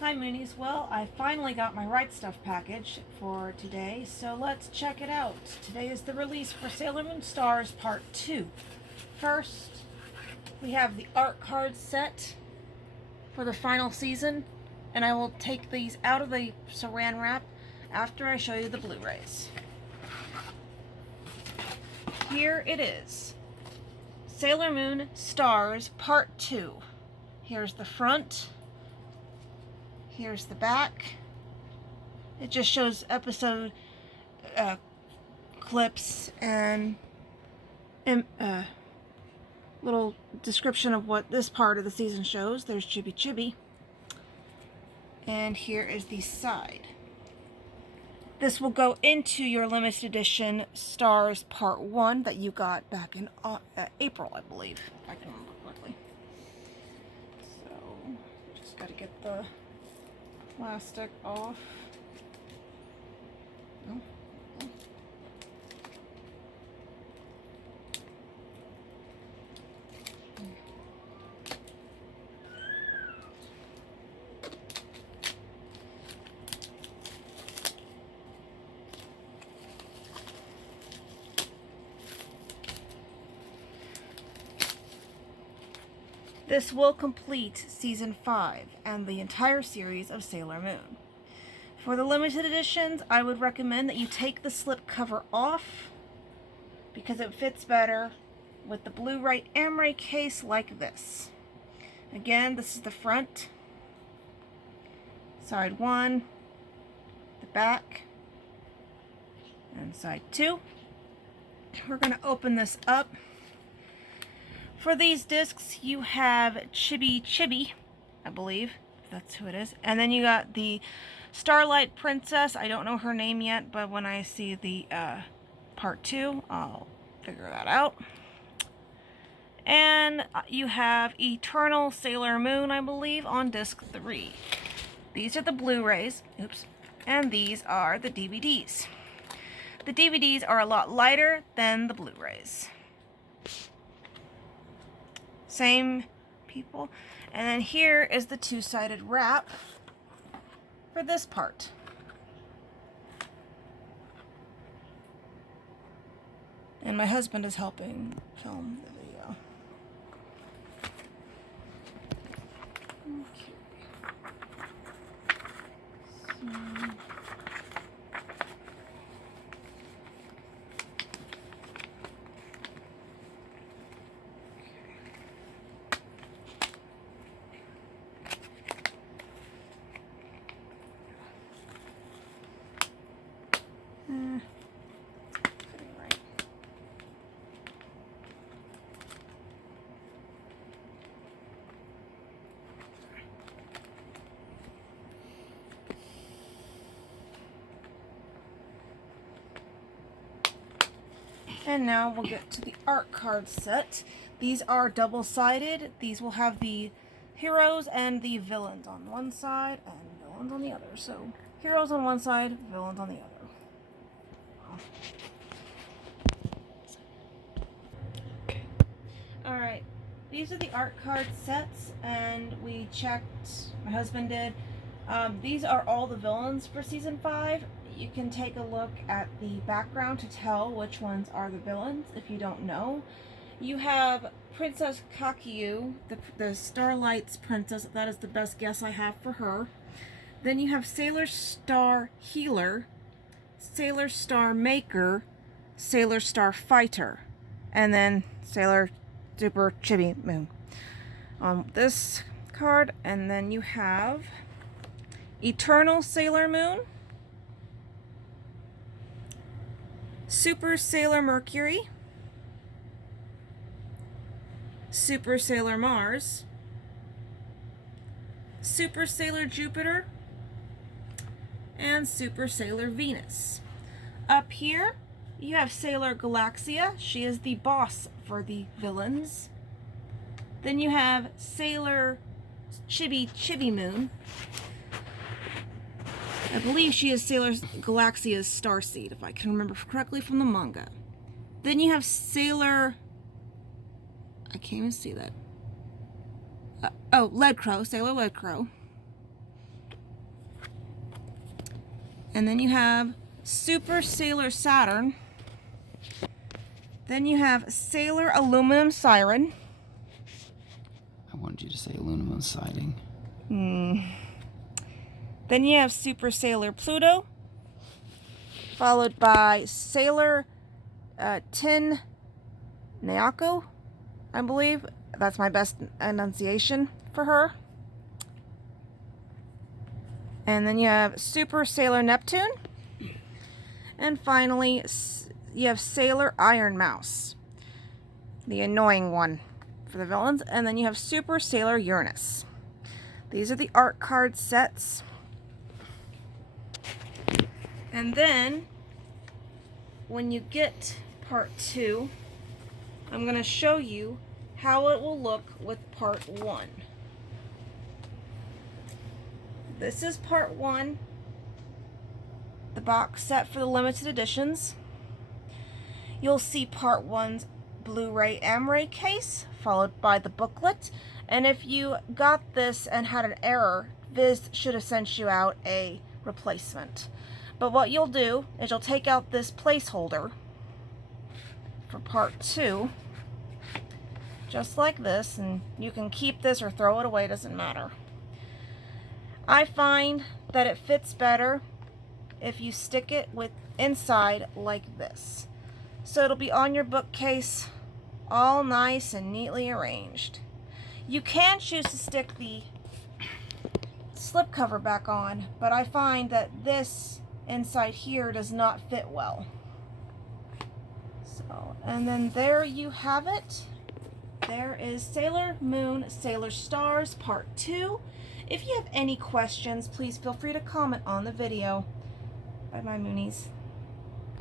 Hi Moonies, well I finally got my Right Stuff package for today, so let's check it out. Today is the release for Sailor Moon Stars Part 2. First, we have the art card set for the final season, and I will take these out of the saran wrap after I show you the Blu-rays. Here it is. Sailor Moon Stars Part 2. Here's the front. Here's the back. It just shows episode clips and little description of what this part of the season shows. There's Chibi Chibi. And here is the side. This will go into your limited edition Stars Part 1 that you got back in April, I believe, if I can remember correctly. So, just got to get the plastic off. No. This will complete Season 5 and the entire series of Sailor Moon. For the limited editions, I would recommend that you take the slip cover off because it fits better with the Blu-ray Amray case like this. Again, this is the front, side 1, the back, and side 2. We're going to open this up. For these discs, you have Chibi Chibi, I believe. That's who it is. And then you got the Starlight Princess. I don't know her name yet, but when I see the part 2, I'll figure that out. And you have Eternal Sailor Moon, I believe, on disc 3. These are the Blu-rays. Oops. And these are the DVDs. The DVDs are a lot lighter than the Blu-rays. Same people. And then here is the two-sided wrap for this part. And my husband is helping film the video. Okay. So and now we'll get to the art card set. These are double-sided. These will have the heroes and the villains on one side and villains on the other. So, heroes on one side, villains on the other. Okay. Alright, these are the art card sets, and we checked, my husband did. These are all the villains for Season 5. You can take a look at the background to tell which ones are the villains if you don't know. You have Princess Kakiyu, the Starlight's princess. That is the best guess I have for her. Then you have Sailor Star Healer, Sailor Star Maker, Sailor Star Fighter, and then Sailor Super Chibi Moon on this card. And then you have Eternal Sailor Moon, Super Sailor Mercury, Super Sailor Mars, Super Sailor Jupiter, and Super Sailor Venus. Up here, you have Sailor Galaxia. She is the boss for the villains. Then you have Sailor Chibi Moon. I believe she is Sailor Galaxia's Starseed, if I can remember correctly from the manga. Then you have Sailor... I can't even see that. Lead Crow, Sailor Lead Crow. And then you have Super Sailor Saturn. Then you have Sailor Aluminum Siren. I wanted you to say aluminum siding. Then you have Super Sailor Pluto, followed by Sailor Tin Naoko, I believe. That's my best enunciation for her. And then you have Super Sailor Neptune. And finally, you have Sailor Iron Mouse, the annoying one for the villains. And then you have Super Sailor Uranus. These are the art card sets. And then, when you get part 2, I'm going to show you how it will look with part 1. This is part 1, the box set for the limited editions. You'll see part 1's Blu-ray Amaray case, followed by the booklet. And if you got this and had an error, Viz should have sent you out a replacement. But what you'll do is you'll take out this placeholder for part 2, just like this, and you can keep this or throw it away, doesn't matter. I find that it fits better if you stick it with inside like this. So it'll be on your bookcase, all nice and neatly arranged. You can choose to stick the slipcover back on, but I find that this inside here does not fit well. So, and then there you have it. There is Sailor Moon, Sailor Stars Part 2. If you have any questions, please feel free to comment on the video. Bye bye, Moonies.